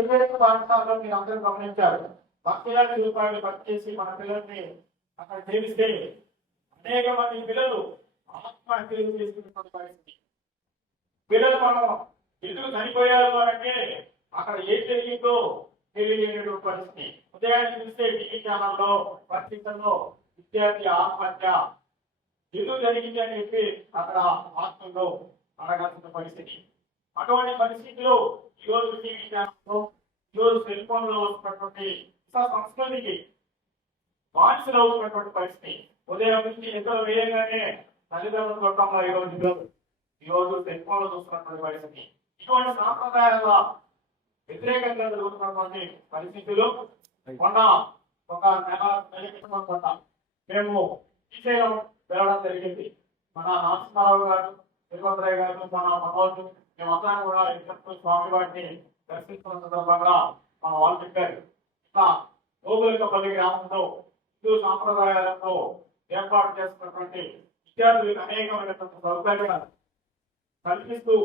Private పాఠశాలలో మీరు అందరూ గమనించారు. లక్షలాది రూపాయలు ఖర్చు చేసి మన పిల్లల్ని అక్కడ జీవిస్తే అనేక మంది పిల్లలు ఆత్మహత్యలు చేసుకున్న పరిస్థితి. పిల్లలు మనం ఎందుకు చనిపోయారు అంటే అక్కడ ఏం జరిగిందో తెలియలేని పరిస్థితి. ఉదయాన్ని చూస్తే టీవీ ఛానల్లో పత్రికల్లో విద్యార్థి ఆత్మహత్య ఎందుకు జరిగింది అని చెప్పి అక్కడ ఆత్మలో అడగాల్సిన పరిస్థితి. అటువంటి పరిస్థితిలో ఈరోజు రోజు టీవీ ఛానల్లో ఈ సెల్ ఫోన్లో వస్తున్నటువంటి సంస్కృతికి బానిసలు ఉన్నటువంటి పరిస్థితి. ఉదయం నుంచి ఎంతో వేయగానే తల్లిదండ్రులు చూడటంలో ఈరోజు ఈరోజు ఈ రోజు సెల్ ఫోన్లో చూస్తున్నటువంటి పరిస్థితి. ఇటువంటి సాంప్రదాయాల వ్యతిరేకంగా జరుగుతున్నటువంటి పరిస్థితులు మొన్న ఒక నెల మేము శ్రీశైలం వెళ్ళడం జరిగింది. మన నరసింహారావు గారు తిరుపతిరాయ్ గారు మన మనోజ్ మేమందరం కూడా ఇక్కడ స్వామి వారిని దర్శించిన సందర్భంగా మన వాళ్ళు చెప్పారు. ఇట్లా ఓగులికపల్లి గ్రామంలో హిందూ సాంప్రదాయాలతో ఏర్పాటు చేస్తున్నటువంటి విద్యార్థులకు అనేకమైనటువంటి సదుపాయాలను కల్పిస్తూ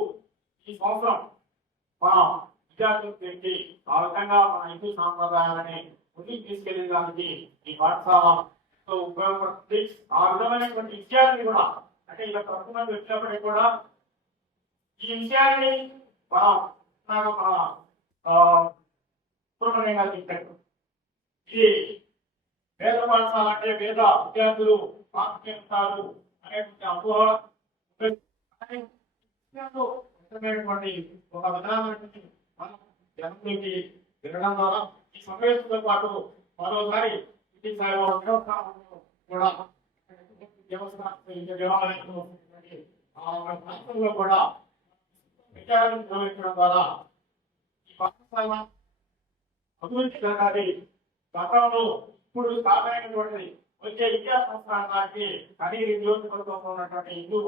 ఈ సంవత్సరం మన విద్యార్థులకు తిరిగి ఆ విధంగా మన హిందూ సాంప్రదాయాలని ముందుకు తీసుకెళ్ళడానికి ఈ పాఠశాల ఉపయోగపడుతుంది. ఆ విధమైనటువంటి విషయాన్ని కూడా అంటే ఇలా తక్కువ మంది వచ్చినప్పటికీ కూడా ఈ విషయాన్ని మనం నాకు మన ఆ, చెప్పారు. ఇది వేద పాఠశాల అంటే వేద విద్యార్థులు పాఠశాలు అనేటువంటి అపోహ అనే ఒక విధానాన్ని మనం జనంలోకి వినడం ద్వారా ఈ సమావేశంతో పాటు మరోసారి ఇంటి కూడా దేవాలయంలో ఉన్నటువంటి కూడా విచారణ నిర్వహించడం ద్వారా ఈ పాఠశాల అభివృద్ధి జరగాలి గతంలో ఇప్పుడు స్థాపనైనటువంటి వచ్చే విద్యా సంస్థానానికి కనీ నియోజకవర్గంలో ఉన్నటువంటి హిందూ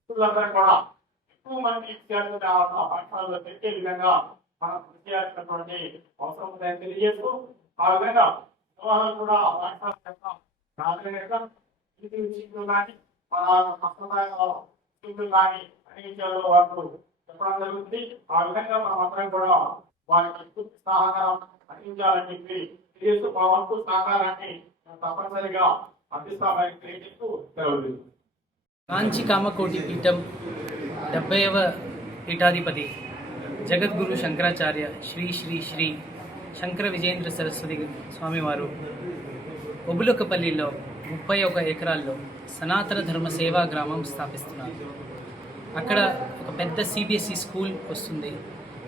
హిందువులందరూ కూడా ఎక్కువ మంది విద్యార్థులు ఆ పాఠశాలలో పెట్టే విధంగా మనం కృషి చేయాల్సినటువంటి అవసరం ఉందని తెలియజేస్తూ ఆ విధంగా వివాహాలు కూడా పాఠశాల యొక్క ప్రాధాన్యత ఇది విషయంలో కానీ మన సంప్రదాయాల విషయంలో కానీ వాళ్ళు చెప్పడం జరుగుతుంది ఆ విధంగా మనం అందరం కూడా వారికి పూర్తి సహకారం అందించాలని చెప్పి తెలియజేస్తూ మా వంతు సహకారాన్ని తప్పనిసరిగా అందిస్తామని తెలియజేస్తూ సెలవు కాంచి కామకోటి పీఠం డెబ్బైవ పీఠాధిపతి జగద్గురు శంకరాచార్య శ్రీ శ్రీ శ్రీ శంకర విజయేంద్ర సరస్వతి స్వామివారు. ఒబులకపల్లిలో ముప్పై ఒక ఎకరాల్లో సనాతన ధర్మ సేవా గ్రామం స్థాపిస్తున్నారు. అక్కడ ఒక పెద్ద సిబిఎస్ఈ స్కూల్ వస్తుంది.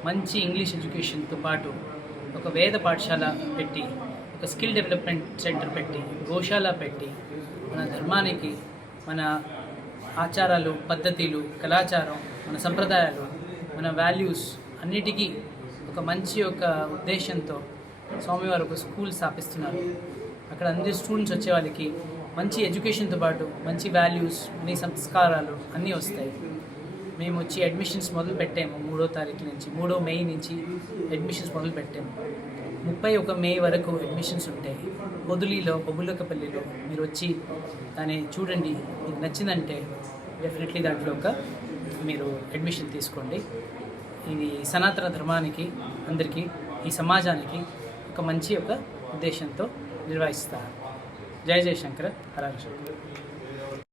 మంచి ఇంగ్లీష్ ఎడ్యుకేషన్తో పాటు ఒక వేద పాఠశాల పెట్టి ఒక స్కిల్ డెవలప్మెంట్ సెంటర్ పెట్టి గోశాల పెట్టి మన ధర్మానికి మన ఆచారాలు పద్ధతులు కళాచారం మన సంప్రదాయాలు మన వాల్యూస్ అన్నిటికీ ఒక మంచి ఒక ఉద్దేశంతో స్వామివారు ఒక స్కూల్ స్థాపిస్తున్నారు. అక్కడ అందరి స్టూడెంట్స్ వచ్చే వాళ్ళకి మంచి ఎడ్యుకేషన్తో పాటు మంచి వాల్యూస్ మీ సంస్కారాలు అన్నీ వస్తాయి. మేము వచ్చి అడ్మిషన్స్ మొదలు పెట్టాము మూడో తారీఖు నుంచి మూడో మే నుంచి అడ్మిషన్స్ మొదలు పెట్టాము. ముప్పై ఒక మే వరకు అడ్మిషన్స్ ఉంటాయి. పొదులీలో బొబులకపల్లిలో మీరు వచ్చి దాన్ని చూడండి. మీకు నచ్చిందంటే డెఫినెట్లీ దాంట్లో ఒక మీరు అడ్మిషన్ తీసుకోండి. ఇది సనాతన ధర్మానికి అందరికీ ఈ సమాజానికి ఒక మంచి ఒక ఉద్దేశంతో నిర్వహిస్తారు. జై జయశంకర్ హర హర